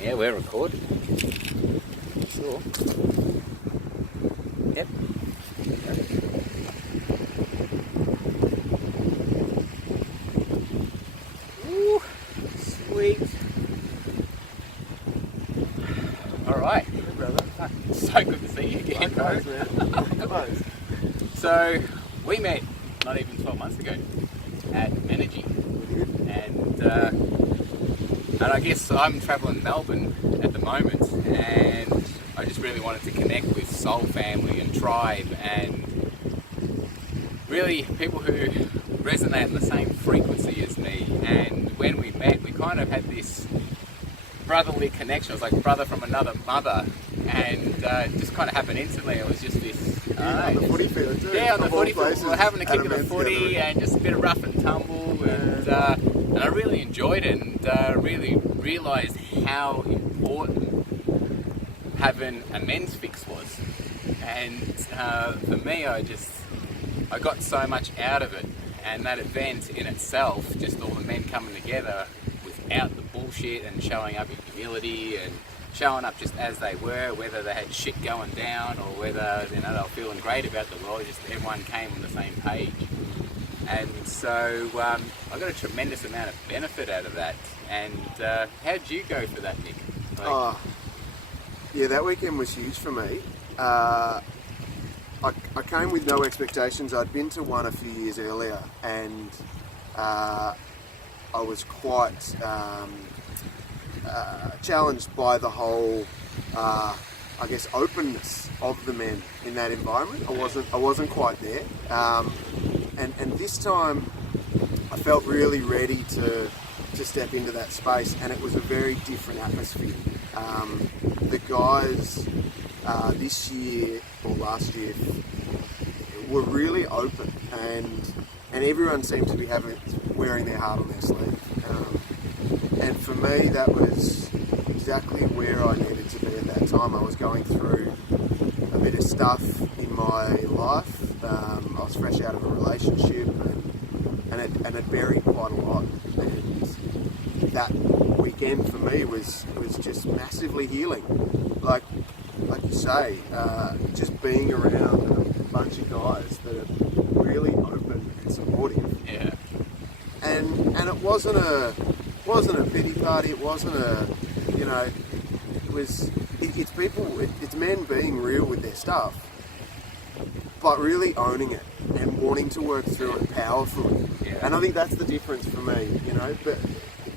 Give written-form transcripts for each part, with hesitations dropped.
Yeah, we're recording. Sure. Yep. Ooh, sweet. All right. Hey, brother. So good to see you again, bro. Likewise, man. Likewise. So we met not even 12 months ago at Menergy, and I guess I'm travelling Melbourne at the moment, and I just really wanted to connect with soul family and tribe, and really people who resonate on the same frequency as me. And when we met, we kind of had this brotherly connection. It was like brother from another mother, and it just kind of happened instantly. It was just this. On the footy field too. Yeah, on the footy field. We were having a kick of the events footy together. and just a bit of rough and tumble, and I really enjoyed it, and really realised how important having a men's fix was. And for me, I got so much out of it, and that event in itself, just all the men coming together without the bullshit and showing up in humility and showing up just as they were, whether they had shit going down or whether they were feeling great about the world. Just everyone came on the same page, and so I got a tremendous amount of benefit out of that. And how did you go for that, Nick? Yeah, that weekend was huge for me. I came with no expectations. I'd been to one a few years earlier, and I was quite challenged by the whole, I guess, openness of the men in that environment. I wasn't quite there, and this time I felt really ready to step into that space, and it was a very different atmosphere. The guys this year or last year were really open, and everyone seemed to be wearing their heart on their sleeve. And for me, that was exactly where I needed to be at that time. I was going through a bit of stuff in my life. I was fresh out of a relationship, and it buried quite a lot. And that weekend for me was just massively healing. Like you say, just being around a bunch of guys that are really open and supportive. Yeah. And it wasn't a pity party. It wasn't it's men being real with their stuff, but really owning it and wanting to work through it powerfully. Yeah. And I think that's the difference for me, but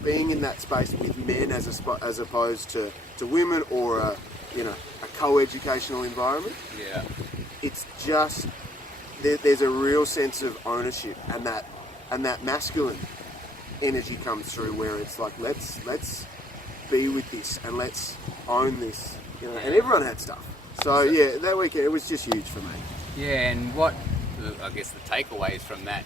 being in that space with men as opposed to women, or a co-educational environment. Yeah. It's just there's a real sense of ownership, and that masculine energy comes through, where it's like, let's be with this and let's own this, and everyone had stuff. So yeah, that weekend it was just huge for me. Yeah, and what I guess the takeaways from that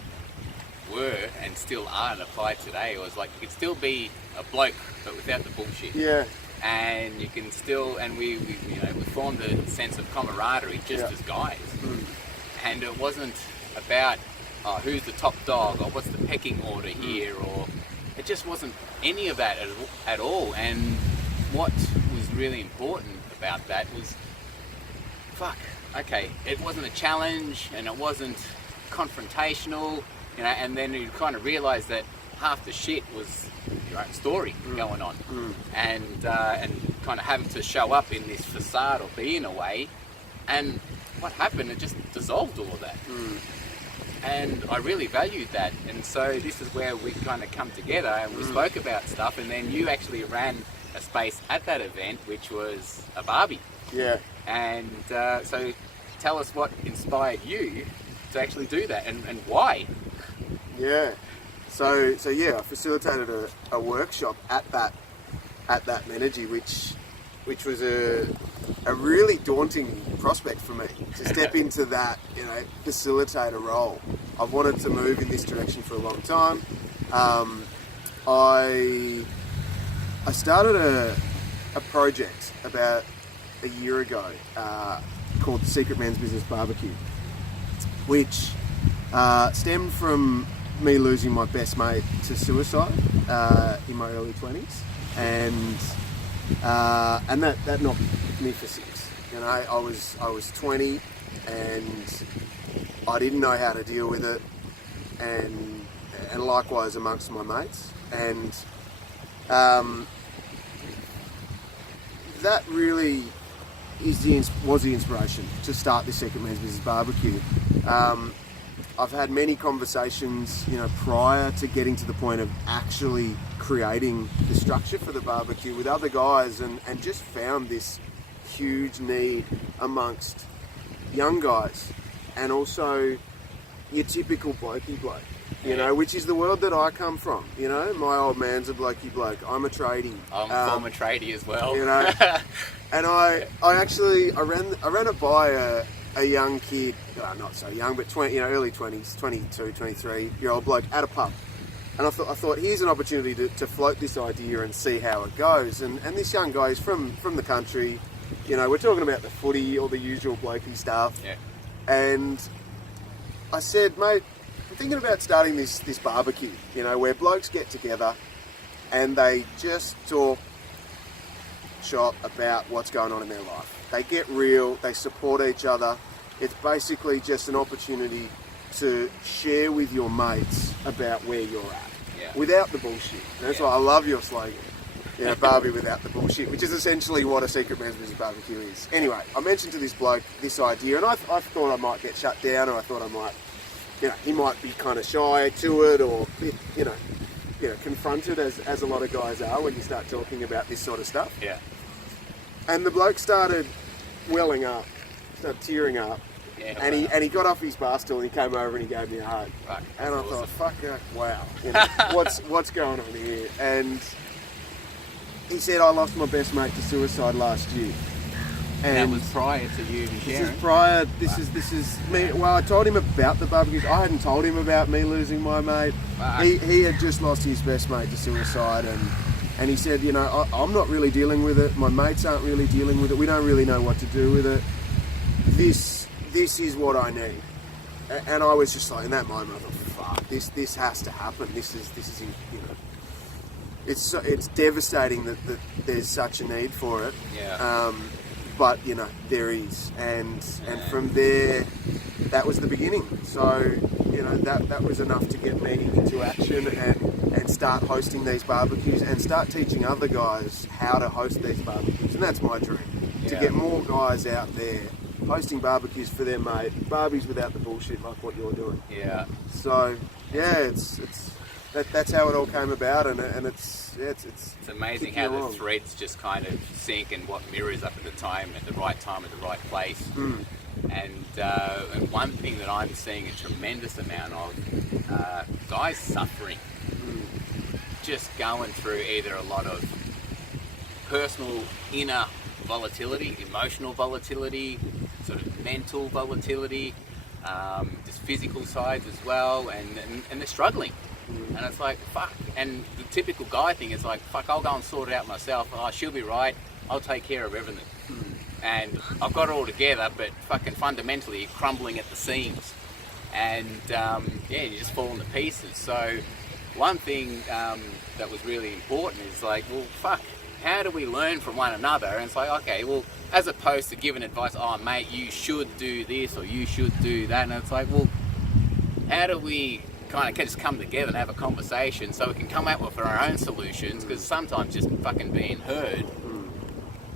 were, and still are and apply today, was like you could still be a bloke but without the bullshit. Yeah. And you can still, and we formed a sense of camaraderie just as guys. And it wasn't about who's the top dog or what's the pecking order here, or it just wasn't any of that at all. And what was really important about that was, it wasn't a challenge and it wasn't confrontational, and then you kind of realised that half the shit was your own story going on, and kind of having to show up in this facade or be in a way. And what happened, it just dissolved all of that. And I really valued that, and so this is where we kind of come together and we spoke about stuff, and then you actually ran a space at that event which was a Barbie. Yeah. And so tell us what inspired you to actually do that, and why. Yeah. So yeah, I facilitated a workshop at that Menergy, which was a really daunting prospect for me to step into that, facilitator role. I've wanted to move in this direction for a long time. I started a project about a year ago called the Secret Men's Business BBQ, which stemmed from me losing my best mate to suicide in my early 20s, and that knocked me for six. You know, I was 20, and I didn't know how to deal with it, and likewise amongst my mates, and that really was the inspiration to start this second men's business barbecue. I've had many conversations, you know, prior to getting to the point of actually creating the structure for the barbecue with other guys, and just found this huge need amongst young guys, and also your typical blokey bloke, you know, which is the world that I come from. You know, my old man's a blokey bloke. I'm a tradie. I'm a former tradie as well. You know, and I ran it by a young kid, not so young, but 20, you know, early 20s, 22, 23-year-old bloke at a pub. And I thought, here's an opportunity to float this idea and see how it goes. And this young guy is from the country. You know, we're talking about the footy, all the usual blokey stuff. Yeah. And I said, mate, I'm thinking about starting this barbecue, you know, where blokes get together and they just talk shop about what's going on in their life. They get real, they support each other. It's basically just an opportunity to share with your mates about where you're at, without the bullshit. And that's why I love your slogan, you know, Barbie without the bullshit, which is essentially what a secret men's business barbecue is. Anyway, I mentioned to this bloke this idea, and I thought I might get shut down, or I thought I might, you know, he might be kind of shy to it, or, you know, confronted as a lot of guys are when you start talking about this sort of stuff. Yeah. And the bloke started welling up, started tearing up, and he got off his bar stool and he came over and he gave me a hug. Right. And I thought, fuck, wow, you know, what's going on here? And he said, I lost my best mate to suicide last year. And that was prior to you and This Sharon? is prior. This is me. Well, I told him about the barbecues. I hadn't told him about me losing my mate. He had just lost his best mate to suicide, and he said, you know, I'm not really dealing with it. My mates aren't really dealing with it. We don't really know what to do with it. This is what I need. And I was just like, in that moment, I thought, fuck, this has to happen. This is you know, it's devastating that there's such a need for it. Yeah. But you know, there is, and from there, that was the beginning. So you know, that was enough to get me into action and start hosting these barbecues and start teaching other guys how to host these barbecues. And that's my dream, to get more guys out there hosting barbecues for their mate, Barbies without the bullshit like what you're doing. Yeah. So yeah, that's how it all came about, and it's amazing how the threads just kind of sync and what mirrors up at the time at the right place. And one thing that I'm seeing a tremendous amount of, guys suffering, just going through either a lot of personal inner volatility, emotional volatility, sort of mental volatility, just physical sides as well, and they're struggling. And it's like, fuck. And the typical guy thing is like, fuck, I'll go and sort it out myself. Oh, she'll be right. I'll take care of everything. And I've got it all together, but fucking fundamentally you're crumbling at the seams. And you're just falling to pieces. So one thing that was really important is like, well, fuck, how do we learn from one another? And it's like, okay, well, as opposed to giving advice, oh, mate, you should do this or you should do that. And it's like, well, how do we kind of just come together and have a conversation so we can come up with our own solutions? Because sometimes just fucking being heard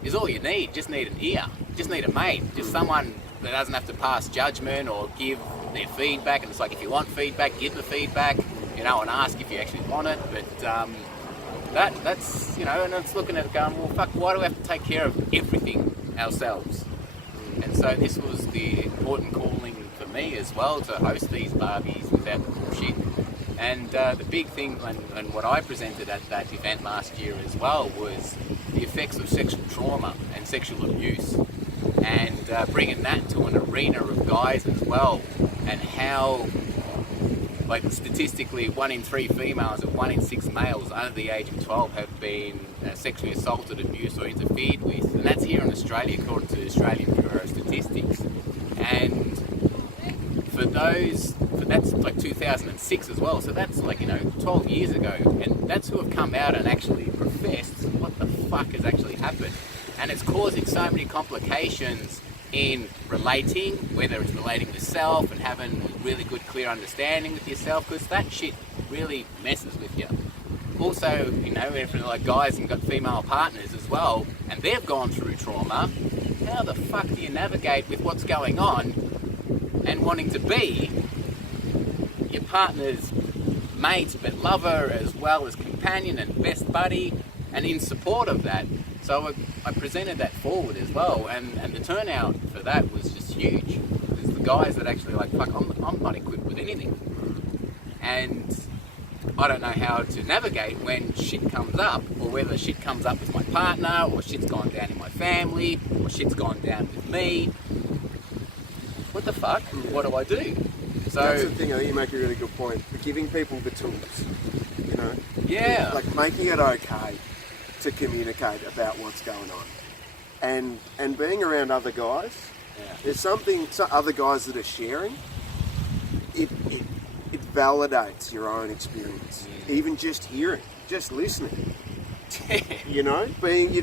is all you need. Just need an ear, just need a mate, just someone that doesn't have to pass judgment or give their feedback. And it's like, if you want feedback, give the feedback, you know, and ask if you actually want it. But that's, you know, and it's looking at it going, well, fuck, why do we have to take care of everything ourselves? And so this was the important calling for me as well, to host these Barbies without the bullshit. And the big thing, and what I presented at that event last year as well, was the effects of sexual trauma and sexual abuse, and bringing that to an arena of guys as well, and how, like, statistically 1 in 3 females and 1 in 6 males under the age of 12 have been sexually assaulted, abused or interfered with. And that's here in Australia according to the Australian Bureau of Statistics. And that's like 2006 as well. So that's like, 12 years ago. And that's who have come out and actually professed what the fuck has actually happened. And it's causing so many complications in relating, whether it's relating to self and having a really good, clear understanding with yourself, because that shit really messes with you. Also, if like guys and got female partners as well, and they've gone through trauma, how the fuck do you navigate with what's going on and wanting to be your partner's mate, but lover as well as companion and best buddy, and in support of that? So I presented that forward as well, and the turnout for that was just huge. It's the guys that actually like, fuck, I'm not equipped with anything. And I don't know how to navigate when shit comes up, or whether shit comes up with my partner, or shit's gone down in my family, or shit's gone down with me. What the fuck? What do I do? So that's the thing. I think you make a really good point. For giving people the tools, Yeah. like making it okay to communicate about what's going on, and being around other guys. Yeah. There's some other guys that are sharing. It validates your own experience. Even just hearing, just listening.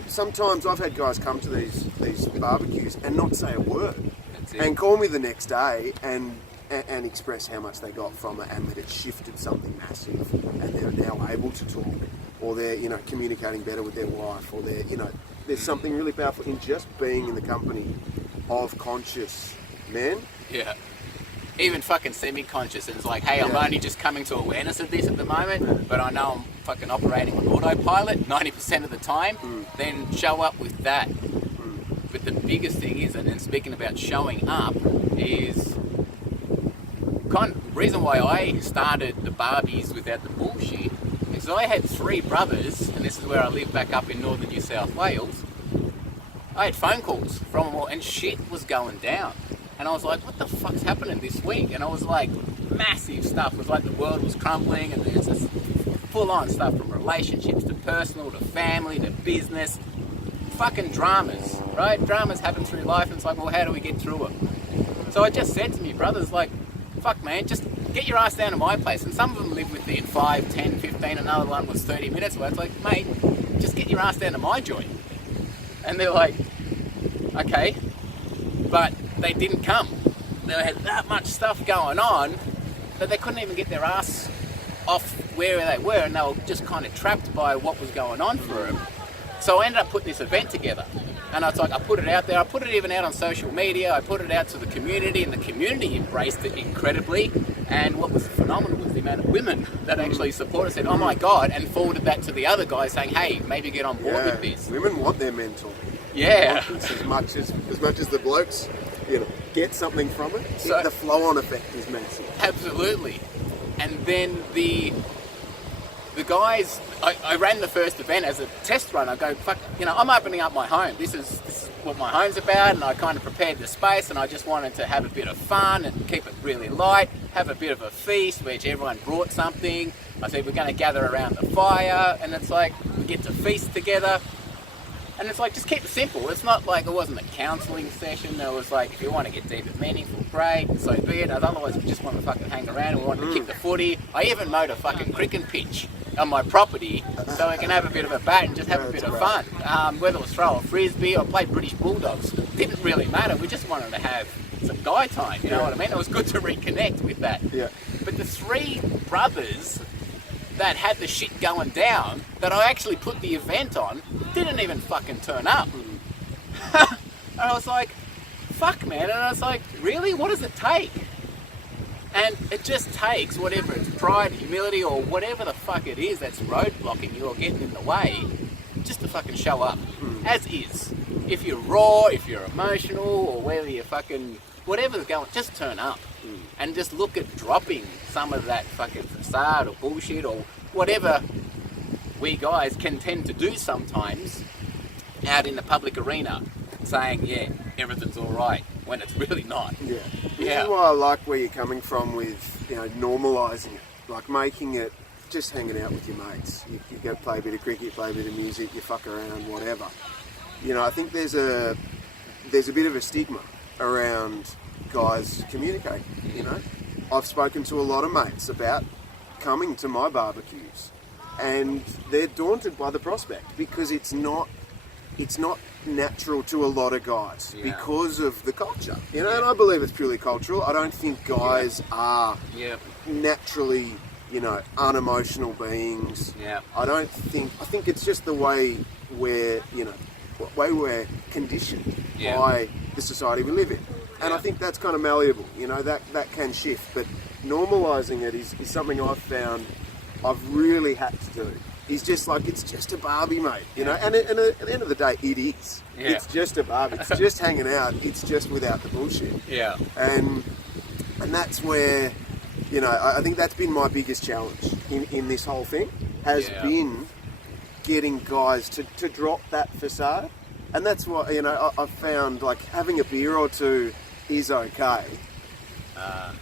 Sometimes I've had guys come to these barbecues and not say a word, and call me the next day and express how much they got from it, and that it shifted something massive, and they're now able to talk, or they're communicating better with their wife, or there's something really powerful in just being in the company of conscious men. Yeah. Even fucking semi-conscious, and it's like, hey, I'm only just coming to awareness of this at the moment, but I know I'm fucking operating on autopilot 90% of the time. Then show up with that. But the biggest thing is, and then speaking about showing up, is reason why I started the Barbies without the bullshit is I had 3 brothers, and this is where I live back up in northern New South Wales. I had phone calls from them all, and shit was going down. And I was like, what the fuck's happening this week? And I was like, massive stuff. It was like the world was crumbling, and there's this full-on stuff from relationships to personal to family to business. Fucking dramas, right? Dramas happen through life, and it's like, well, how do we get through it? So I just said to me brothers, like, fuck man, just get your ass down to my place. And some of them live within 5, 10, 15, another one was 30 minutes away. It's like, mate, just get your ass down to my joint. And they're like, okay, but they didn't come. They had that much stuff going on that they couldn't even get their ass off where they were, and they were just kind of trapped by what was going on for them. So I ended up putting this event together, and it's like, I put it out there, I put it even out on social media, I put it out to the community, and the community embraced it incredibly. And what was phenomenal was the amount of women that actually supported, said, oh my God, and forwarded that to the other guys saying, hey, maybe get on board with this. Women want their mentor. Yeah. As much as the blokes, get something from it. So, the flow-on effect is massive. Absolutely. And then the guys, I ran the first event as a test run. I go, fuck, I'm opening up my home. This is what my home's about, and I kind of prepared the space, and I just wanted to have a bit of fun and keep it really light, have a bit of a feast, which everyone brought something. I said, we're going to gather around the fire, and it's like, we get to feast together. And it's like, just keep it simple. It's not like it wasn't a counselling session. It was like, if you want to get deep and meaningful, great, so be it. Otherwise, we just want to fucking hang around and we want to kick the footy. I even mowed a fucking cricket pitch on my property so we can have a bit of a bat and just have a bit of fun. Whether it was throw a frisbee or play British Bulldogs, didn't really matter. We just wanted to have some guy time, you know what I mean? It was good to reconnect with that. Yeah. But the 3 brothers that had the shit going down, that I actually put the event on, didn't even fucking turn up. And I was like, fuck man, and I was like, really? What does it take? And it just takes whatever it's pride, humility, or whatever the fuck it is that's roadblocking you or getting in the way, just to fucking show up, as is. If you're raw, if you're emotional, or whether you're fucking, whatever's going, just turn up. And just look at dropping some of that fucking facade or bullshit or whatever we guys can tend to do sometimes out in the public arena, saying, yeah, everything's all right, when it's really not. Yeah. This is why I like where you're coming from with, normalising it, like making it just hanging out with your mates. You go play a bit of cricket, play a bit of music, you fuck around, whatever. I think there's a bit of a stigma around guys communicate, you know. I've spoken to a lot of mates about coming to my barbecues, and they're daunted by the prospect because it's not natural to a lot of guys because of the culture, you know. And I believe it's purely cultural. I don't think guys are naturally, you know, unemotional beings. I think it's just the way we're conditioned by the society we live in. And I think that's kind of malleable, you know, that can shift. But normalising it is something I've found I've really had to do. It's just like, it's just a Barbie, mate, you know. And at the end of the day, it is. It's just a Barbie. It's just hanging out. It's just without the bullshit. And that's where, you know, I think that's been my biggest challenge in this whole thing, has been getting guys to drop that facade. And that's what, you know, I've found, like, having a beer or two is okay,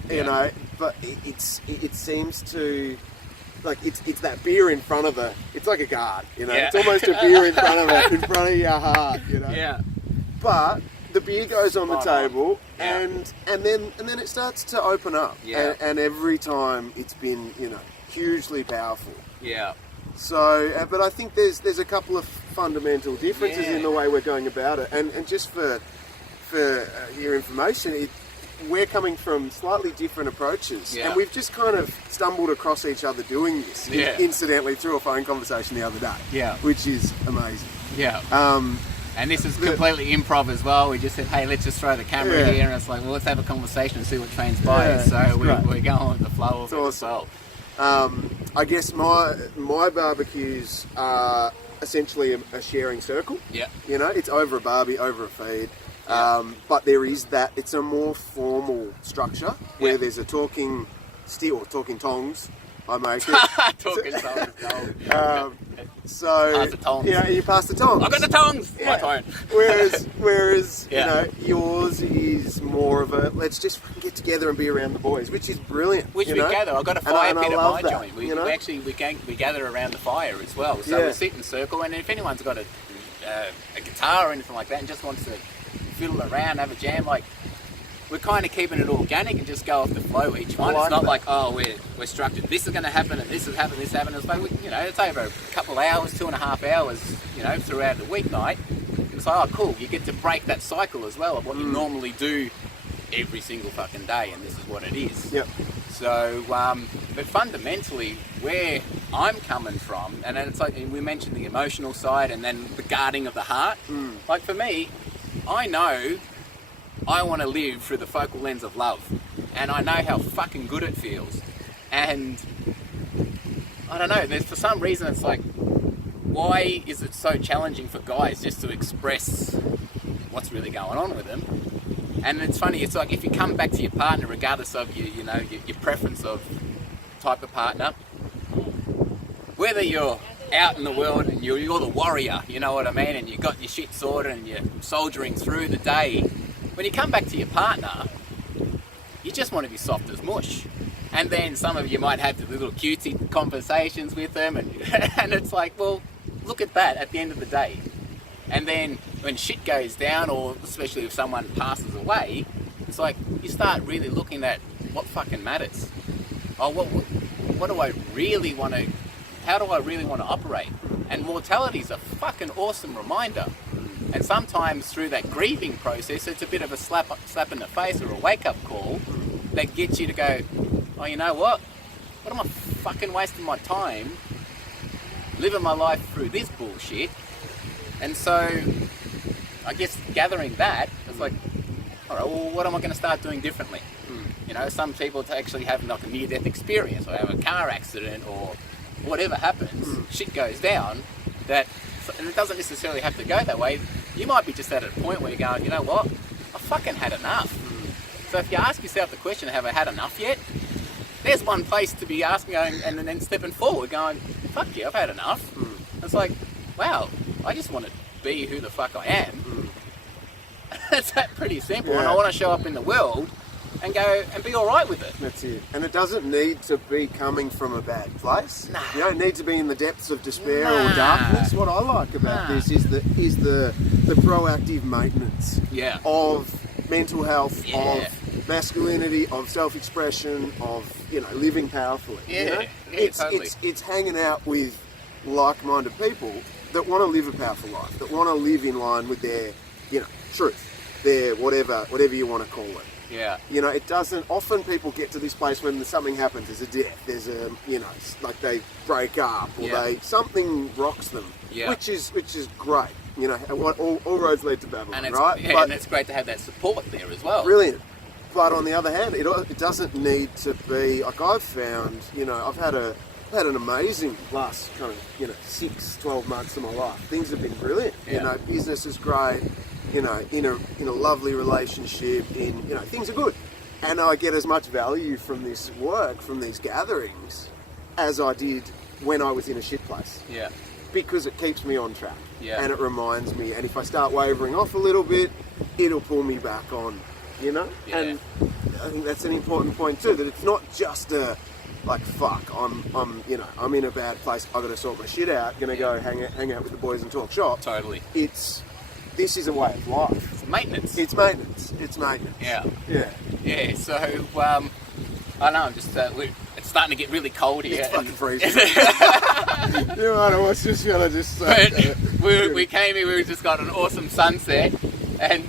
you know, but it seems to, like, it's that beer in front of it's like a guard, you know, it's almost a beer in front of your heart, you know. But the beer goes on the table, and then it starts to open up, and every time it's been, you know, hugely powerful. So, but I think there's a couple of fundamental differences in the way we're going about it, and just for your information, we're coming from slightly different approaches, and we've just kind of stumbled across each other doing this, incidentally, through a phone conversation the other day, which is amazing. And this is completely improv as well. We just said, hey, let's just throw the camera here, and it's like, well, let's have a conversation and see what transpires. So we're going with the flow of it as well. I guess my barbecues are essentially a sharing circle. You know, it's over a barbie, over a feed. But there is that, it's a more formal structure where there's a talking stick, or talking tongs, I make it. Talking tongs. So, pass the tongs. You know, you pass the tongs. I've got the tongs! My turn. Whereas you know, yours is more of a, let's just get together and be around the boys, which is brilliant. Which we gather. I've got a fire pit at my joint. You know? We gather around the fire as well. So we sit in a circle, and if anyone's got a guitar or anything like that and just wants to fiddle around, have a jam, like, we're kind of keeping it organic and just go off the flow each one. It's not like, oh, we're structured. This is going to happen and this is happening, this happening. It's like, you know, it's over a couple of hours, 2.5 hours, you know, throughout the weeknight. It's like, oh, cool. You get to break that cycle as well of what you normally do every single fucking day, and this is what it is. So, but fundamentally, where I'm coming from, and then it's like, we mentioned the emotional side and then the guarding of the heart. Like, for me, I know I want to live through the focal lens of love, and I know how fucking good it feels. And I don't know, for some reason it's like, why is it so challenging for guys just to express what's really going on with them? And it's funny, it's like, if you come back to your partner, regardless of your preference of type of partner, whether you're out in the world and you're the warrior, you know what I mean, and you got your shit sorted and you're soldiering through the day, when you come back to your partner, you just want to be soft as mush. And then some of you might have the little cutesy conversations with them, and it's like, well, look at that at the end of the day. And then when shit goes down, or especially if someone passes away, it's like, you start really looking at what fucking matters. Oh, what do I really want to, how do I really want to operate? And mortality is a fucking awesome reminder. And sometimes through that grieving process, it's a bit of a slap in the face or a wake-up call that gets you to go, oh, you know what? What am I fucking wasting my time living my life through this bullshit? And so, I guess gathering that, it's like, all right, well, what am I going to start doing differently? You know, some people actually have like a near-death experience, or have a car accident, or whatever happens, shit goes down, and it doesn't necessarily have to go that way. You might be just at a point where you're going, you know what, I fucking had enough. So if you ask yourself the question, have I had enough yet? There's one place to be asking, and then stepping forward going, fuck yeah, I've had enough. It's like, wow, I just want to be who the fuck I am. It's that pretty simple, and I want to show up in the world and go and be all right with it. That's it. And it doesn't need to be coming from a bad place. Nah. You don't need to be in the depths of despair or darkness. What I like about this is the proactive maintenance of mental health, of masculinity, of self-expression, of, living powerfully. Yeah, totally. It's hanging out with like-minded people that want to live a powerful life, that want to live in line with their, truth, their whatever you want to call it. Yeah. It doesn't, often people get to this place when something happens, there's a death, there's a, like they break up or something rocks them, which is great. All roads lead to Babylon, right? Yeah, and it's great to have that support there as well. Brilliant. But on the other hand, it doesn't need to be, like I've found, I've had an amazing last kind of, 6-12 months of my life. Things have been brilliant. Yeah. Business is great. In a lovely relationship. Things are good, and I get as much value from this work, from these gatherings, as I did when I was in a shit place. Yeah. Because it keeps me on track. Yeah. And it reminds me. And if I start wavering off a little bit, it'll pull me back on. Yeah. And I think that's an important point too. That it's not just a fuck. I'm in a bad place. I've got to sort my shit out. Gonna go hang out with the boys and talk shop. Totally. This is a way of life. It's maintenance. It's maintenance. Yeah. Yeah. Yeah. So I don't know. I'm just it's starting to get really cold here. It's fucking freezing. I was just gonna just say. We came here. We just got an awesome sunset, and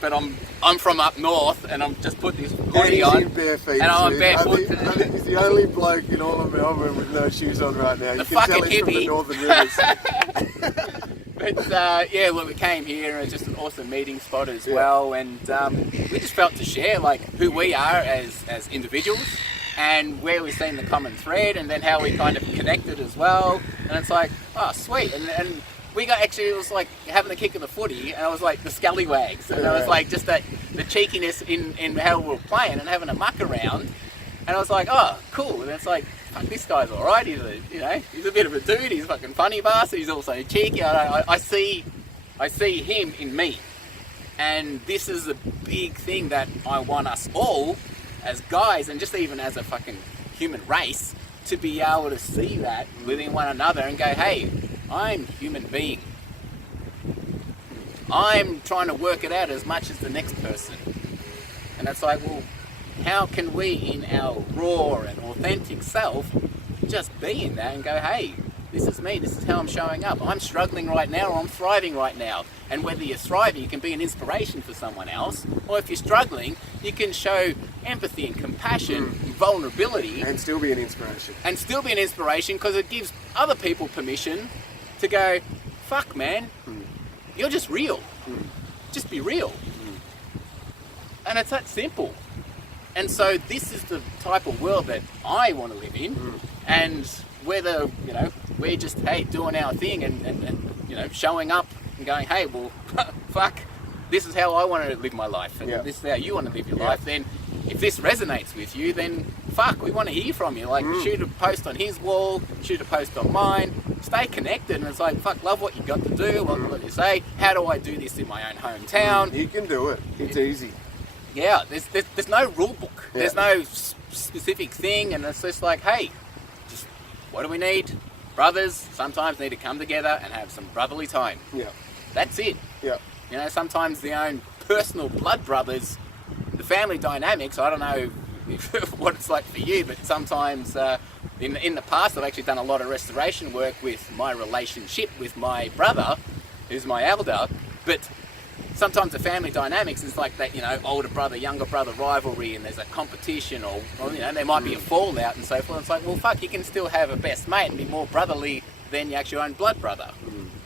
but I'm from up north, and I'm just put this hoodie on. In bare feet, and I'm barefoot. I think he's the only bloke in all of Melbourne with no shoes on right now. The you can tell fucking he's from the hippie. Northern Rivers. But we came here, and it's just an awesome meeting spot as well, and we just felt to share who we are as individuals, and where we've seen the common thread, and then how we kind of connected as well. And it's like, oh sweet, and we got it was like having the kick of the footy, and I was like the scallywags, and it was like just the cheekiness in how we were playing and having a muck around, and I was like, oh cool, and it's like, fuck, this guy's alright, he's a bit of a dude, he's a fucking funny bastard, he's also cheeky. I see him in me, and this is a big thing that I want us all as guys, and just even as a fucking human race, to be able to see that within one another and go, hey, I'm a human being. I'm trying to work it out as much as the next person. And it's like, well, how can we, in our raw and authentic self, just be in that and go, hey, this is me, this is how I'm showing up. I'm struggling right now, or I'm thriving right now. And whether you're thriving, you can be an inspiration for someone else, or if you're struggling, you can show empathy and compassion and vulnerability. And still be an inspiration. And still be an inspiration, because it gives other people permission to go, fuck man, you're just real. Just be real. And it's that simple. And so this is the type of world that I want to live in. And whether, we're just, hey, doing our thing and showing up and going, hey, well, fuck, this is how I want to live my life, and this is how you want to live your life, then if this resonates with you, then fuck, we want to hear from you. Shoot a post on his wall, shoot a post on mine, stay connected. And it's like, fuck, love what you got to do, what you say, how do I do this in my own hometown? You can do it. It's easy. Yeah, there's no rule book. There's no specific thing, and it's just like, hey, just what do we need? Brothers sometimes need to come together and have some brotherly time. Yeah. That's it. Yeah. Sometimes the own personal blood brothers, the family dynamics, I don't know what it's like for you, but sometimes in the past I've actually done a lot of restoration work with my relationship with my brother, who's my elder, but sometimes the family dynamics is like that, older brother, younger brother rivalry, and there's a competition, or there might be a fallout and so forth. It's like, well, fuck, you can still have a best mate and be more brotherly than your actual own blood brother.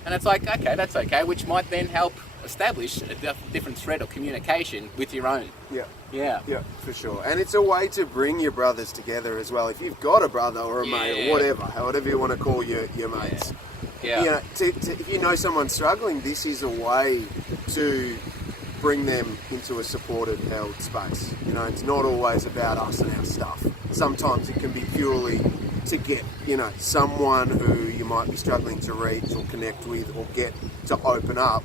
And it's like, okay, that's okay, which might then help establish a different thread of communication with your own. Yeah, for sure. And it's a way to bring your brothers together as well. If you've got a brother or a mate or whatever you want to call your mates. If you know someone's struggling, this is a way to bring them into a supported, held space. It's not always about us and our stuff. Sometimes it can be purely to get, someone who you might be struggling to reach or connect with or get to open up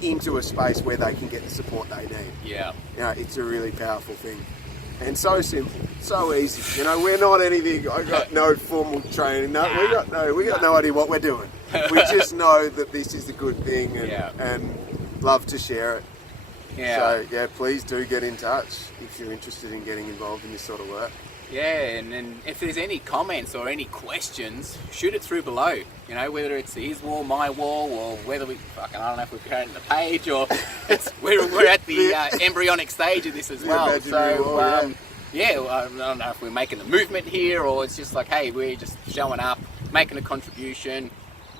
into a space where they can get the support they need. Yeah. It's a really powerful thing. And so simple, so easy. We're not anything. I got no formal training. No, we got no idea what we're doing. We just know that this is a good thing, and love to share it. Yeah. So yeah, please do get in touch if you're interested in getting involved in this sort of work. Yeah, and then if there's any comments or any questions, shoot it through below. You know, whether it's his wall, my wall, or whether I don't know if we're creating the page or we're at the embryonic stage of this as well. So yeah, I don't know if we're making a movement here or it's just like, hey, we're just showing up, making a contribution.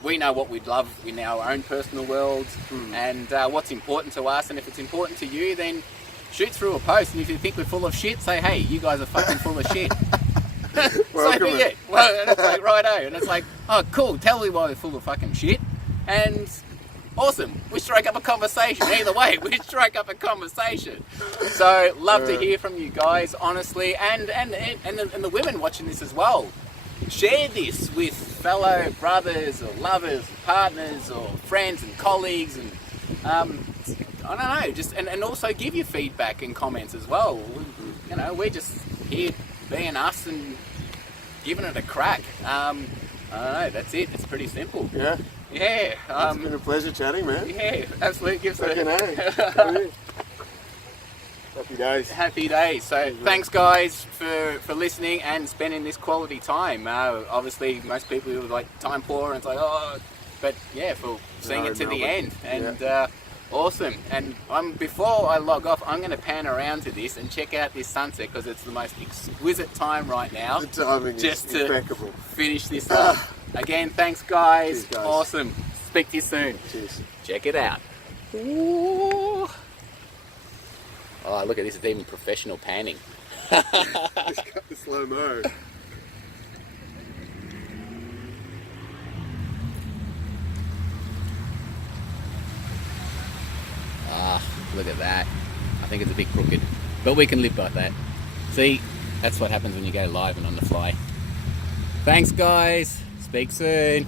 We know what we'd love in our own personal worlds and what's important to us. And if it's important to you, then shoot through a post. And if you think we're full of shit, say, hey, you guys are fucking full of shit. So be it. Well, and it's like, righto. And it's like, oh, cool, tell me why we're full of fucking shit. And awesome, we strike up a conversation. Either way, we strike up a conversation. So love to hear from you guys, honestly, and the women watching this as well. Share this with fellow brothers or lovers, partners or friends and colleagues, and I don't know, just and also give your feedback and comments as well. You know, we're just here being us and giving it a crack. I don't know, that's it. It's pretty simple. Yeah. Yeah. It's been a pleasure chatting, man. Yeah, absolutely. Gives Fucking it. Happy days. Happy days. So thanks guys for listening and spending this quality time. Obviously most people are like time poor and it's like, oh, but yeah, for seeing it to the end. And awesome. And before I log off, I'm going to pan around to this and check out this sunset because it's the most exquisite time right now. The timing just is to impeccable. Finish this off. Again, thanks guys. Cheers, guys. Awesome. Speak to you soon. Cheers. Check it out. Ooh. Oh, look at this. It's even professional panning. Just cut the slow-mo. Ah, look at that. I think it's a bit crooked, but we can live by that. See, that's what happens when you go live and on the fly. Thanks guys. Speak soon.